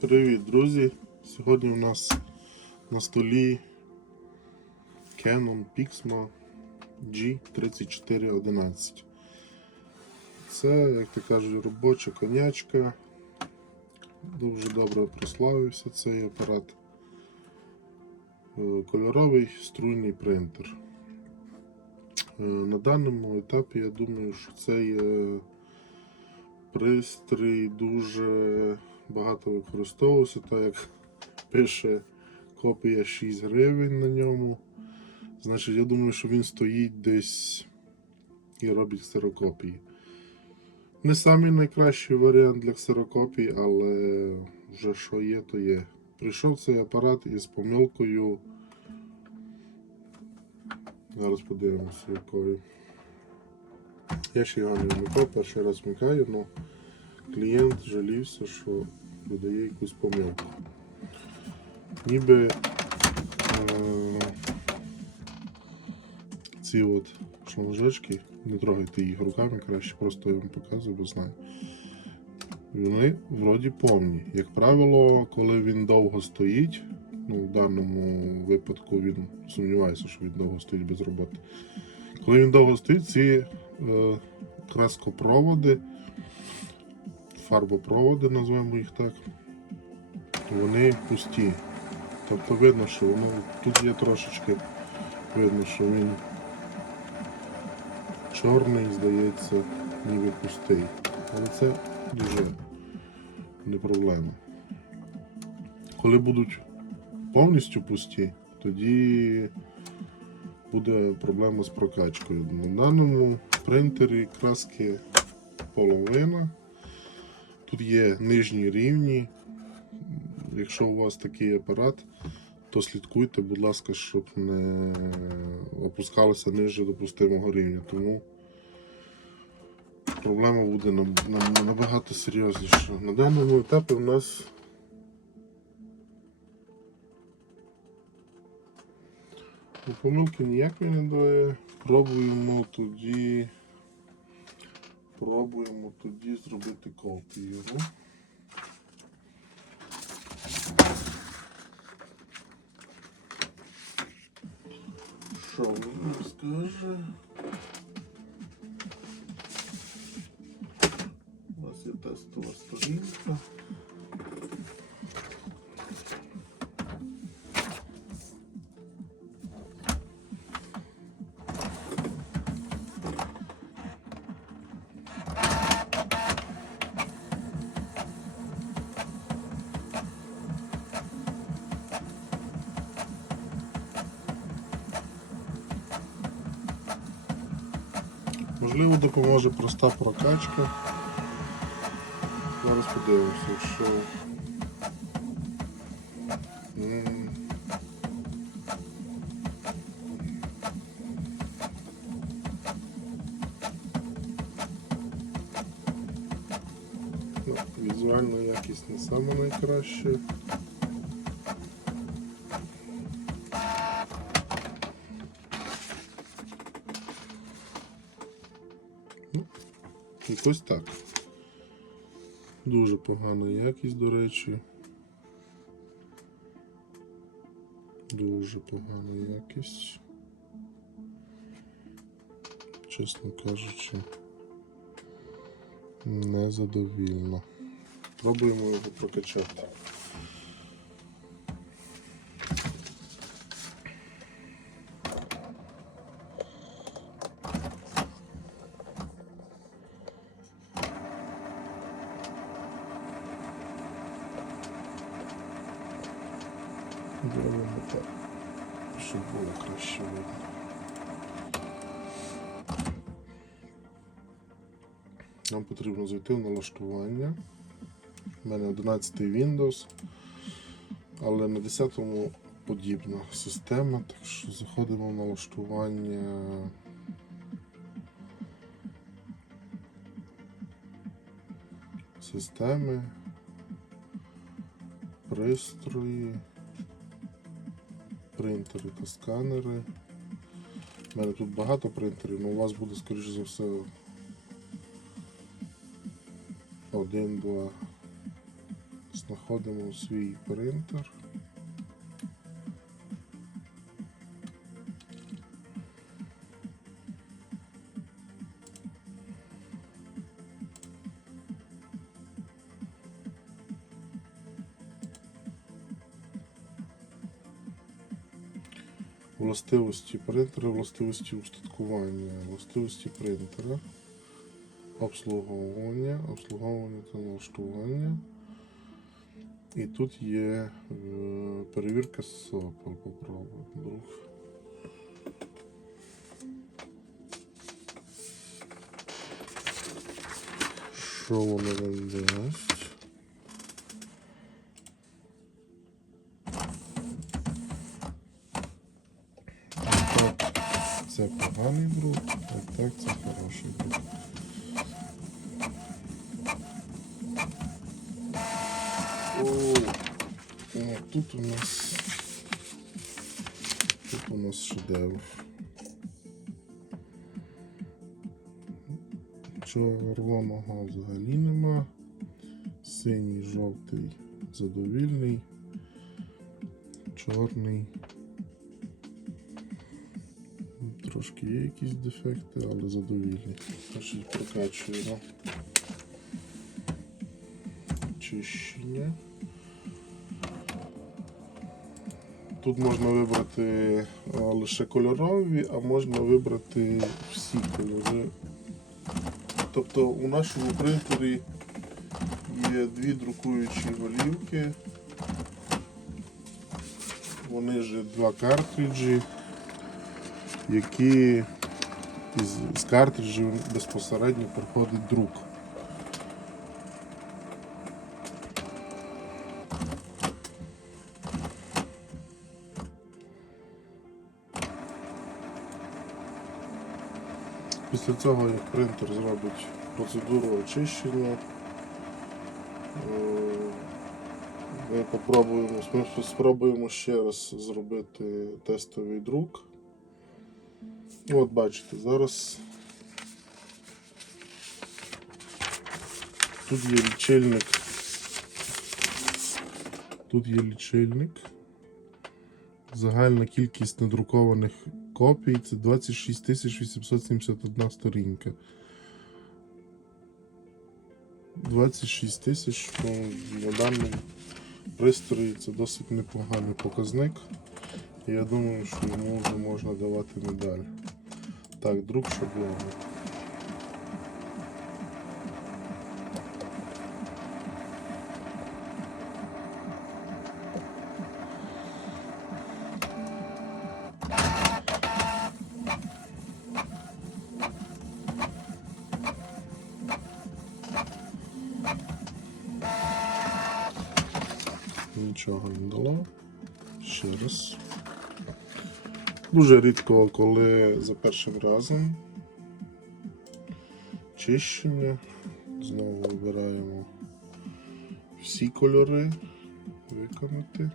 Привіт, друзі! Сьогодні у нас на столі Canon Pixma G3411. Це, як то кажуть, робоча конячка. Дуже добре прославився цей апарат. Е, Кольоровий струйний принтер. Е, На даному етапі я думаю, що цей пристрій дуже багато використовувався, так як пише копія 6 гривень на ньому. Значить, я думаю, що він стоїть десь і робить ксерокопії. Не самий найкращий варіант для ксерокопій, але вже що є, то є. Прийшов цей апарат із помилкою. Зараз подивимося, якою. Я ще його не вмикав, перший раз вмикаю, але клієнт жалівся, що видає якусь помилку. Ніби е, ці от шланжечки, не трогайте їх руками, краще просто я вам показую, бо знаю. Вони вроді повні. Як правило, коли він довго стоїть, ну в даному випадку він сумнівається, що він довго стоїть без роботи. Коли він довго стоїть, ці е, краскопроводи фарбопроводи, назвемо їх так, вони пусті. Тобто видно, що воно тут є трошечки видно, що він чорний, здається, ніби пустий. Але це дуже не проблема. Коли будуть повністю пусті, тоді буде проблема з прокачкою. На даному принтері краски половина. Тут є нижні рівні. Якщо у вас такий апарат, то слідкуйте, будь ласка, щоб не опускалося ниже допустимого рівня. Тому проблема буде наб- наб- набагато серйозніша. На даному етапі у нас помилки ніякої не дає. Пробуємо тоді. Пробуємо тоді зробити копію. Що мені скаже? Допоможе проста прокачка. Зараз подивимося, якщо. Ну, візуальна якість не найкраща. Якось так. Дуже погана якість, до речі. Дуже погана якість. Чесно кажучи, незадовільно. Пробуємо його прокачати. Налаштування. У мене 11 Windows, але на 10-му подібна система, так що заходимо в налаштування. Системи, пристрої принтери та сканери. У мене тут багато принтерів, але у вас буде, скоріш за все, один-два знаходимо свій принтер. Властивості принтера, властивості устаткування, властивості принтера, обслуговування, обслуговування та налаштування. І тут є е, перевірка СОПа. Попробуй, друг. Що воно нам дасть? Це поганий друг, а так це хороший друг. Тут у нас тут у нас шедевр. Червоного взагалі нема. Синій, жовтий, задовільний, чорний. Трошки є якісь дефекти, але задовільні. Значить, прокачуємо очищення. Тут можна вибрати лише кольорові, а можна вибрати всі кольори. Тобто у нашому принтері є дві друкуючі голівки. Вони ж два картриджі, які з картриджів безпосередньо проходить друк. Після цього, як принтер зробить процедуру очищення, е, ми попробуємо, ми спробуємо ще раз зробити тестовий друк. От бачите, зараз тут є лічильник. Тут є лічильник. Загальна кількість надрукованих копій це 26 871 сторінка. 26 тисяч ну, на даному пристрої це досить непоганий показник. Я думаю, що йому вже можна давати медаль. Так, друг шаблону. Нічого не дало. Ще раз. Дуже рідко, коли за першим разом. Чищення. Знову вибираємо всі кольори. Виконати.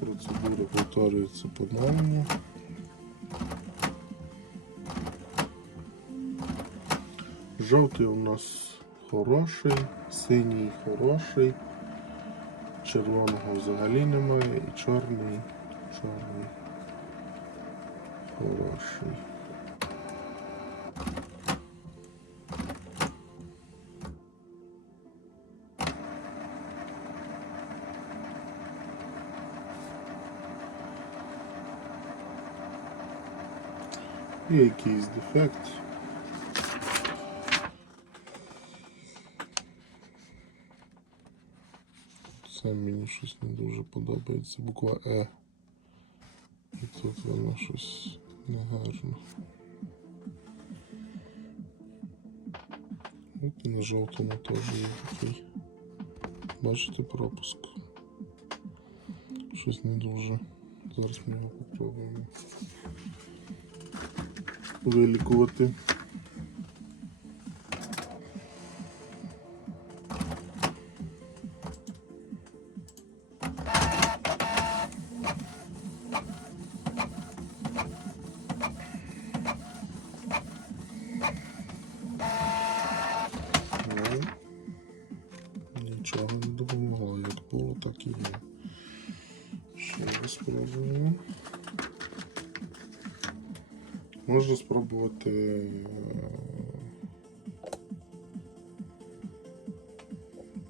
Процедура повторюється по-новому. Жовтий у нас хороший, синій хороший, червоного взагалі немає і чорний, чорний хороший. Є якийсь дефект. Це мені щось не дуже подобається. Буква Е. І тут воно щось негарно. От і на жовтому теж є такий. Бачите пропуск. Щось не дуже. Зараз ми його попробуємо вилікувати. Нічого не допомогло. Як було, так і є. Ще раз спробуємо. Можна спробувати. е,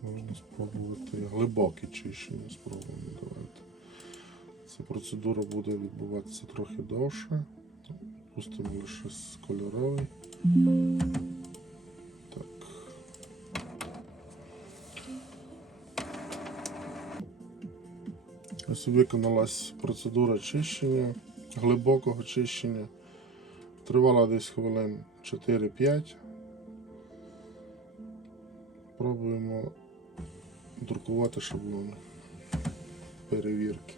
Можна спробувати глибоке чищення. Спробуємо. Давайте. Ця процедура буде відбуватися трохи довше. Пустимо лише з кольоровий. Виконалась процедура чищення, глибокого чищення. Тривала десь хвилин 4-5. Пробуємо друкувати шаблони перевірки.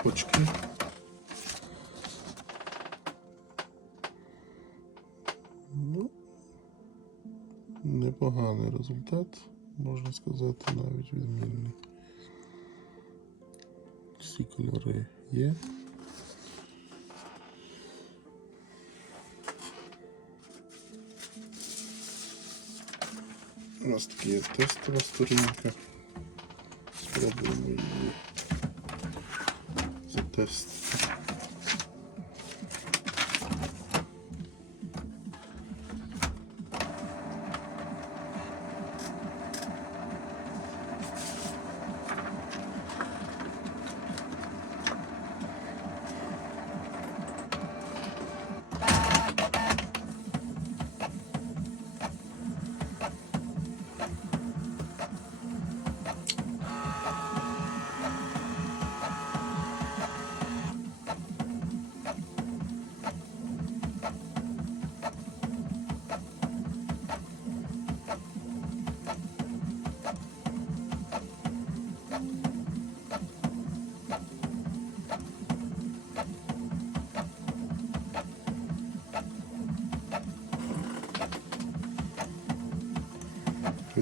Опачки. результат, можна сказати, навіть відмінний. Всі кольори є. У нас такі є тестова сторінка. Спробуємо її затестити.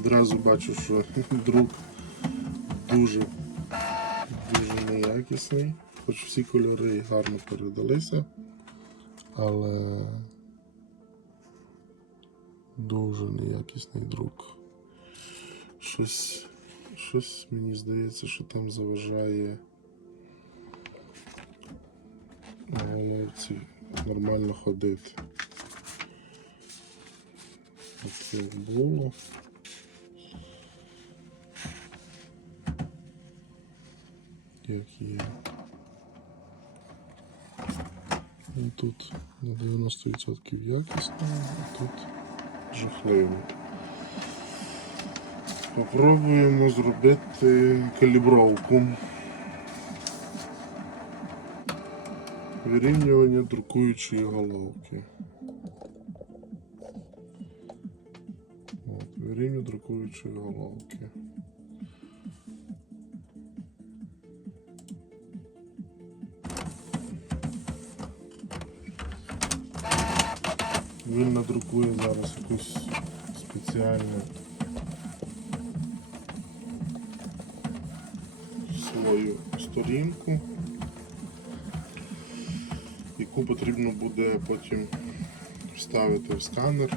Відразу бачу, що друк дуже, дуже неякісний. Хоч всі кольори гарно передалися, але дуже неякісний друк. Щось, щось мені здається, що там заважає головці нормально ходити. Як було. Як. І тут на 90% якісно, а тут жахливо. Попробуємо зробити калібровку. Вирівнювання друкуючої головки. От, друкуючої головки. Він надрукує зараз якусь спеціальну свою сторінку, яку потрібно буде потім вставити в сканер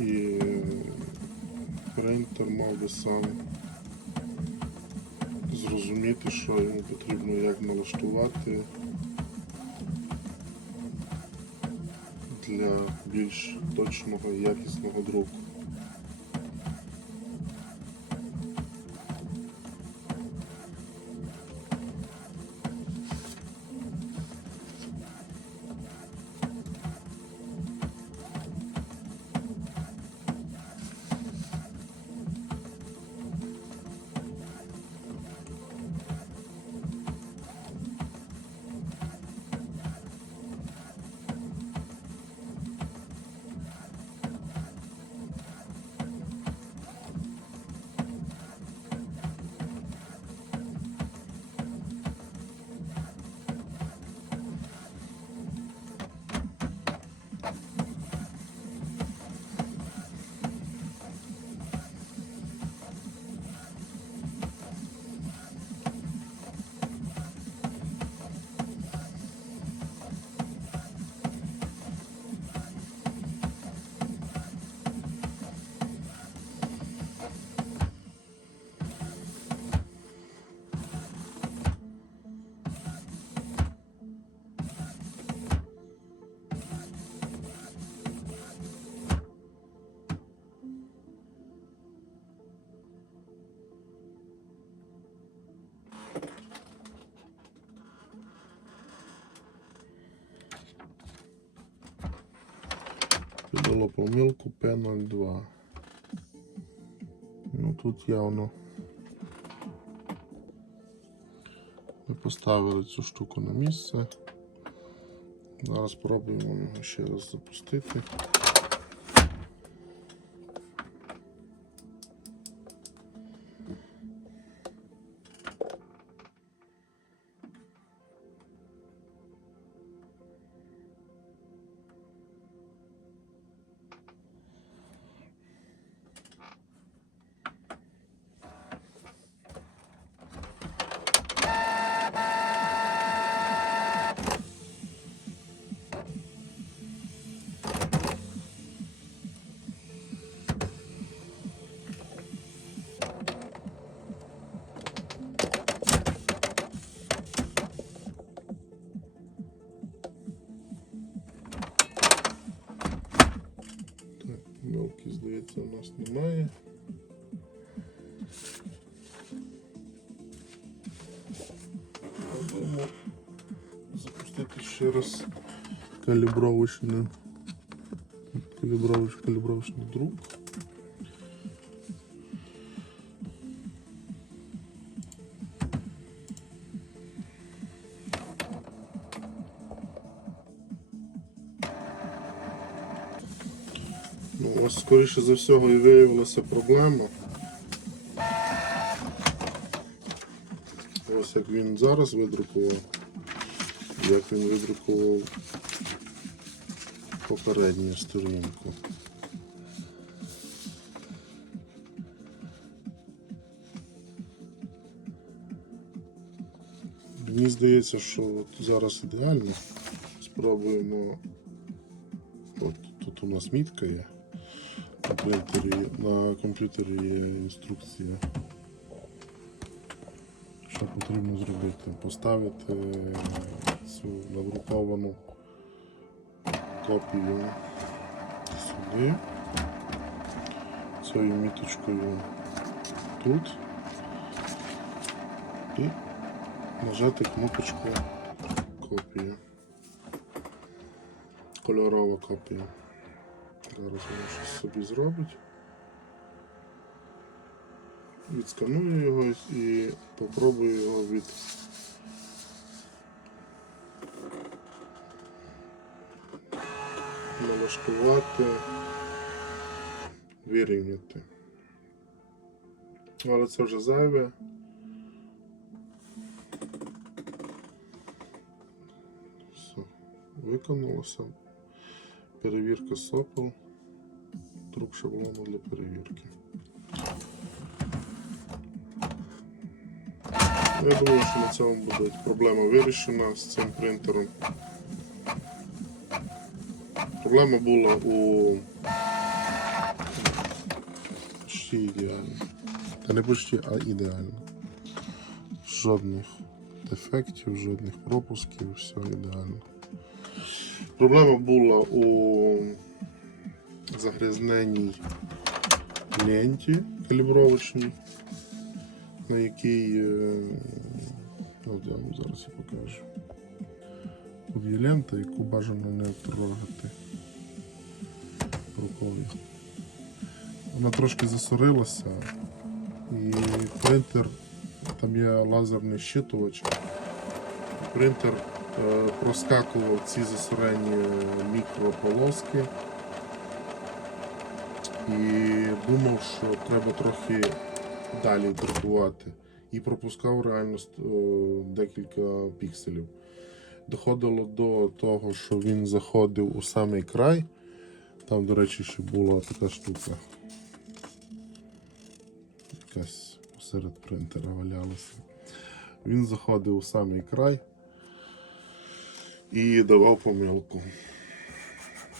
і принтер мав би сам зрозуміти, що йому потрібно як налаштувати для більш точного і якісного друку. Видало помилку P02. Ну тут явно ми поставили цю штуку на місце. Зараз спробуємо його ще раз запустити. здається, у нас немає. Пробуємо запустити ще раз калібровочний калібровоч, калібровочний друк. Скоріше за всього і виявилася проблема. Ось як він зараз видрукував, як він видрукував попередню сторінку. Мені здається, що от зараз ідеально. Спробуємо. От тут у нас мітка є. На на комп'ютері є інструкція. Що потрібно зробити? Поставити цю надруковану копію сюди, цією міточкою тут і нажати кнопочку копія. Кольорова копія. Зараз воно щось собі зробить. Відсканую його і попробую його від налаштувати, вирівняти. Але це вже зайве. Все, виконалося. Перевірка сопел. Друк шаблону для перевірки. Я думаю, що на цьому буде проблема вирішена з цим принтером. Проблема була у почти ідеально. Та не почти, а ідеально. Жодних дефектів, жодних пропусків, все ідеально. Проблема була у загрязненій ленті калібровочній, на якій е, от я вам зараз і покажу. Тут є лента, яку бажано не трогати рукою. Вона трошки засорилася і принтер, там є лазерний щитувач. Принтер е, проскакував ці засорені мікрополоски і думав, що треба трохи далі друкувати. І пропускав реально е, декілька пікселів. Доходило до того, що він заходив у самий край. Там, до речі, ще була така штука. Якась посеред принтера валялася. Він заходив у самий край і давав помилку.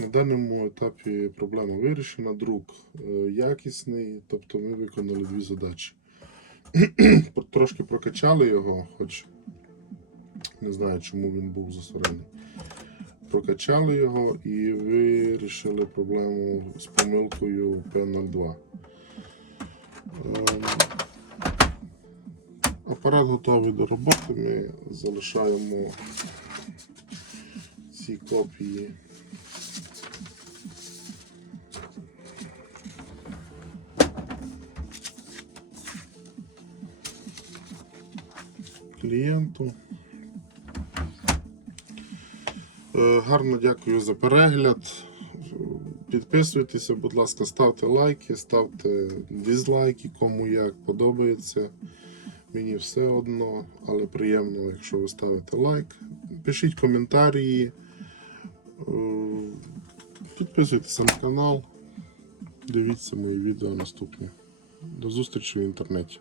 На даному етапі проблема вирішена, друк е, якісний, тобто ми виконали дві задачі. Трошки прокачали його, хоч не знаю, чому він був засорений. Прокачали його і вирішили проблему з помилкою P02. Ем, Апарат готовий до роботи. Ми залишаємо ці копії клієнту. Е, Гарно дякую за перегляд. Підписуйтеся, будь ласка, ставте лайки, ставте дизлайки, кому як подобається. Мені все одно, але приємно, якщо ви ставите лайк. Пишіть коментарі. Е, Підписуйтеся на канал. Дивіться мої відео наступні. До зустрічі в інтернеті.